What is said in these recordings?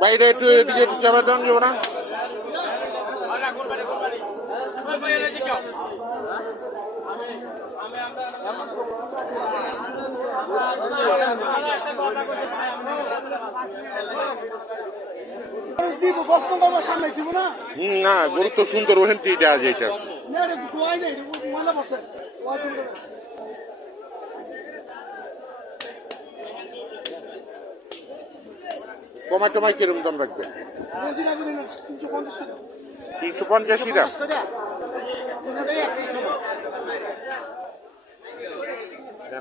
বাইরে একটু এদিকে একটু চাপা দেন যাবো না না গরু তো সুন্দর ওখান থেকে দেওয়া যাইতে আছে কমাই টমাই কিরম দাম রাখবে 350 দাম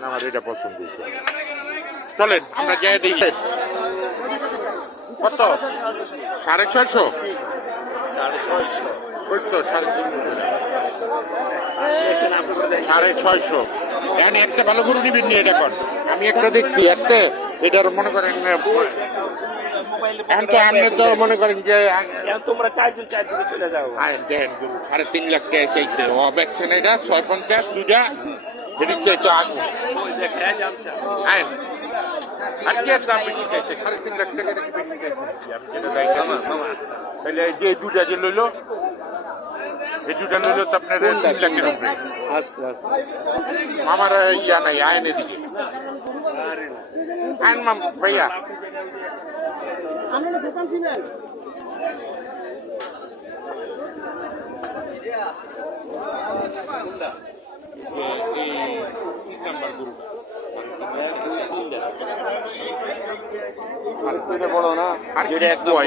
আমার এটা পছন্দ হয়েছে চলেন আমরা যাই দেখি কত 650 ওই তো 650 এখন একটা ভালো গরু নিবেন নি এটা এখন আমি একটা দেখছি একটা এটার মনে করেন এখন তো আপনি তো মনে করেন যে তোমরা 4 দিন চলে যাও দেখেন 3.5 লাখ টাকা চাইছে ও ভ্যাকসিন এটা 650 দুটা এটা চাইতো আগে আর কি আর দাম বেশি চাইছে 3.5 লাখ টাকা বেশি চাইছে আমি যেটা যাইতাম তাহলে যে দুটা যে লইলো এই দুটা লইলো তো আপনার 3 লাখের উপরে আস্তে আস্তে মামার ইয়া নাই আইন এদিকে আইন মাম ভাইয়া আমরা দোকান ছিলেন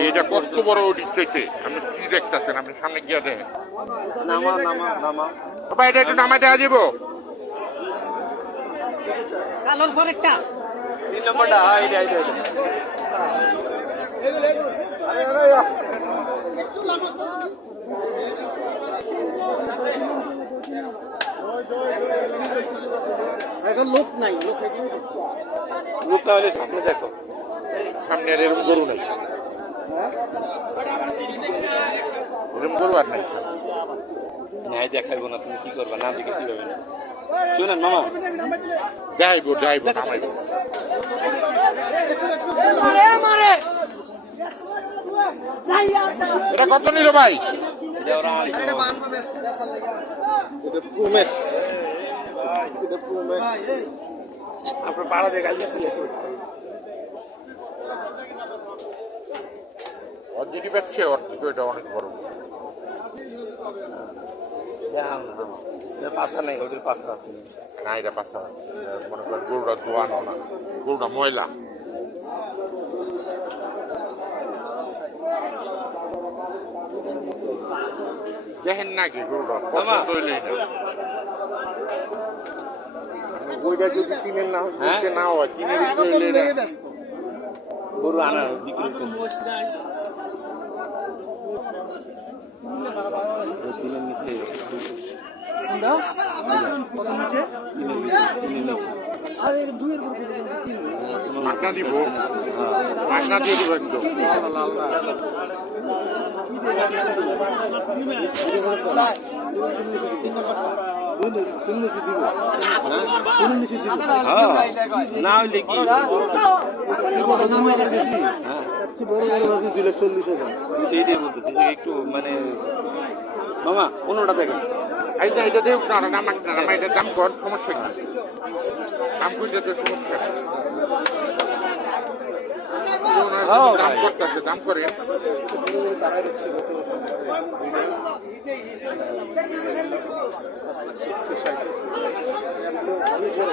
এটা কত বড় চাইতে আপনি কি দেখতেছেন আপনি সামনে গিয়ে দেখেন এটা একটু নামাই দেওয়া যাবো এখন লোক নাই লোক না হলে সামনে দেখো সামনে আর এরকম গরু নাই এরকম গরু আর নাই নাই দেখাইবো না তুমি কি করবা না দেখে কি পাবে না শুনেন মামা যাইবো নামাইবো এটা কত নিল ভাই আপনার পাড়া দেখে ওর যদি পাচ্ছে ওর থেকে এটা অনেক বড় পাশা নাই ওদের পাশা আছে না এটা পাশা মনে করেন গরুটা দোয়ানো না গরুটা ময়লা দেখেন নাকি গরুটা পছন্দ হইলেই না ওইটা যদি কিনে না কিনতে না হয় কিনে গরু আনা বিক্রি তিনের নিচে মাটনা দিব মাটনা দিয়ে দিব একদম না হইলে কি 2,40,000 একটু মানে মামা অন্যটা দেখেন এটা দেখ না নামা এটা দাম কর সমস্যা কি দাম করতে তো সমস্যা দাম করতেছে দাম করে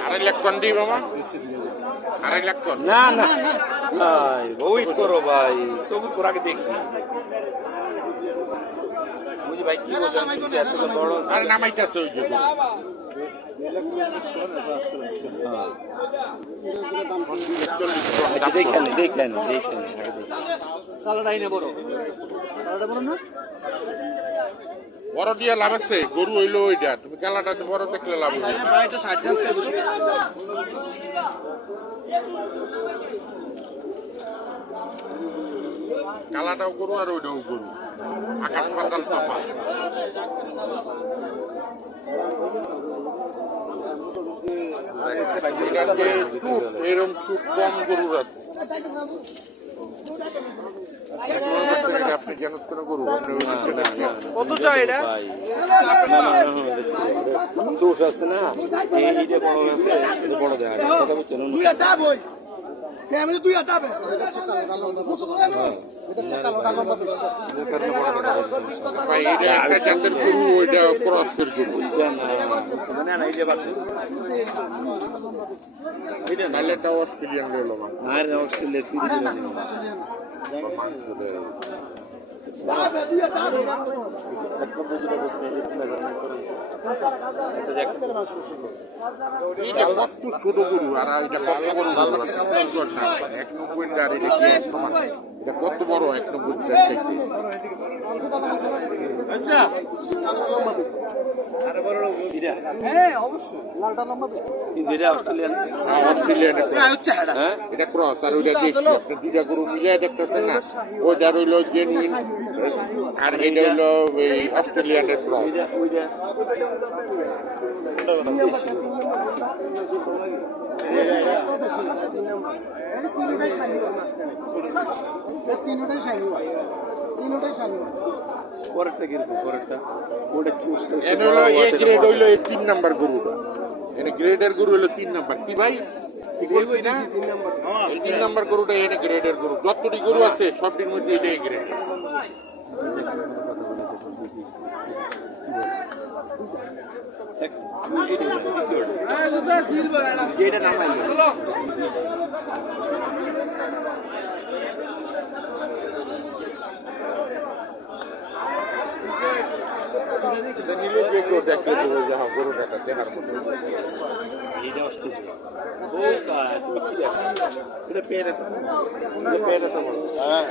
2.5 লাখ কম দিই বাবা 2.5 লাখ কম না না ভাই ওয়েট করো ভাই সবুর করে আগে দেখি বুঝি ভাই কি বলছেন এত বড় আরে নামাইতেছে ওই যে দেখেন বড় দিয়ে লাভ আছে গরু হইলো ওইটা তুমি কালাটাতে বড় দেখলে লাভ হবে কালাটাও গরু আর ওইটাও গরু আকাশ পাতাল চাপা এটার যে সুট এরকম সুট কম গরুর আছে আপনি কেন কোনো গরু কত চাই এটা? ভাই চোষ আছে না এইটা বড় আছে এটা বড় দেয় কথা বলছেন তুই এটা বই আমি তুই এটা বে এটা কালোটা লম্বা বেশি ভাই এটা একটা জাতের গরু ওইটা ক্রসের গরু মানে না এই যে বাদ এটা নাহলে এটা অস্ট্রেলিয়ান রেল আর অস্ট্রেলিয়া ফিরে দিবেন মাংস দেয় এটা কত ছোট গরু আর এটা কত বড় গরু 190 আর এটা কি এক সমান এটা কত বড় 190 চাইতে আচ্ছা হ্যাঁ অবশ্যই লালটা লম্বা বেশি কিন্তু এটা অস্ট্রেলিয়ান অস্ট্রেলিয়ানের হচ্ছে এটা হ্যাঁ এটা ক্রস আর ওইটা দেশি আপনি দুইটা গরু মিলিয়ে দেখতেছেন না ওইটা রইল জেনুইন আর এটা হইল এই অস্ট্রেলিয়ানের ক্রস তিনটাই শাহি তিনটাই শাহি পরেরটা কিরকম পরেরটা ওটা চুষটা এনে হলো এ গ্রেড হইলো এই 3 নাম্বার গরুটা এনে গ্রেডের গরু হলো 3 নাম্বার কি ভাই কি বলবি না এই 3 নাম্বার গরুটা এনে গ্রেডের গরু যতটি গরু আছে সবটির মধ্যে এটাই গ্রেড যেটা নামাই এটা নিলে যে কেউ দেখলে বলবে যে হ্যাঁ গরুটা দেখার মতো এটা অস্ট্রেলিয়া ও কা তুমি কি দেখো এটা পেড়ে তো বড় হ্যাঁ